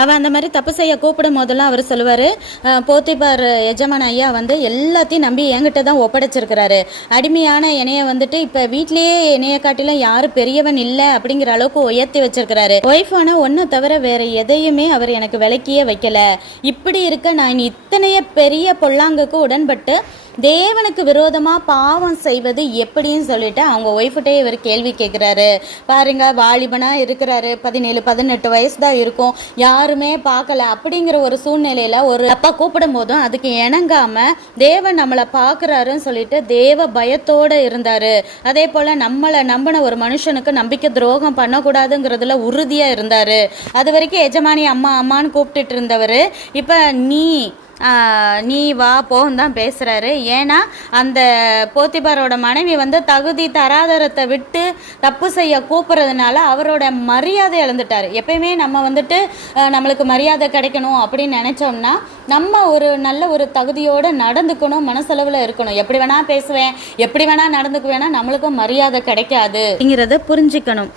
அவன் அந்த மாதிரி தப்பு செய்ய கூப்பிடும் போதெல்லாம் அவர் சொல்லுவார், போத்திபார் எஜமான் ஐயா வந்து எல்லாத்தையும் நம்பி என்கிட்ட தான் ஒப்படைச்சிருக்கிறாரு. அடிமையான என்னைய வந்துட்டு இப்போ வீட்லேயே என்னைய காட்டிலும் யாரும் பெரியவன் இல்லை அப்படிங்கிற அளவுக்கு உயர்த்தி வச்சிருக்கிறாரு. ஒய்ஃபான ஒன்றை தவிர வேற எதையுமே அவர் எனக்கு விலக்கியே வைக்கல. இப்படி இருக்க நான் இத்தனைய பெரிய பொல்லாங்குக்கு உடன்பட்டு தேவனுக்கு விரோதமாக பாவம் செய்வது எப்படின்னு சொல்லிட்டு அவங்க ஒய்ஃப்கிட்டே இவர் கேள்வி கேட்குறாரு. பாருங்க, வாலிபனாக இருக்கிறாரு, 17-18 வயசு தான் இருக்கும், யாருமே பார்க்கல. அப்படிங்கிற ஒரு சூழ்நிலையில் ஒரு அப்பா கூப்பிடும் போதும் அதுக்கு இணங்காம தேவன் நம்மளை பார்க்குறாருன்னு சொல்லிட்டு தேவ பயத்தோடு இருந்தார். அதே போல் நம்மளை நம்பின ஒரு மனுஷனுக்கு நம்பிக்கை துரோகம் பண்ணக்கூடாதுங்கிறதுல உறுதியாக இருந்தார். அது வரைக்கும் எஜமானி அம்மா அம்மான்னு கூப்பிட்டுட்டு இருந்தவர் இப்போ நீ வா போன்னு தான் பேசுகிறாரு. ஏன்னா அந்த போத்திபாரோட மனைவி வந்து தகுதி தராதரத்தை விட்டு தப்பு செய்ய கூப்பிட்றதுனால அவரோட மரியாதை இழந்துட்டார். எப்பயுமே நம்ம வந்துட்டு நம்மளுக்கு மரியாதை கிடைக்கணும் அப்படின்னு நினச்சோம்னா நம்ம ஒரு நல்ல ஒரு தகுதியோடு நடந்துக்கணும், மனசளவில் இருக்கணும். எப்படி வேணால் பேசுவேன், எப்படி வேணால் நடந்துக்குவேன்னா நம்மளுக்கும் மரியாதை கிடைக்காது அப்படிங்கிறத புரிஞ்சுக்கணும்.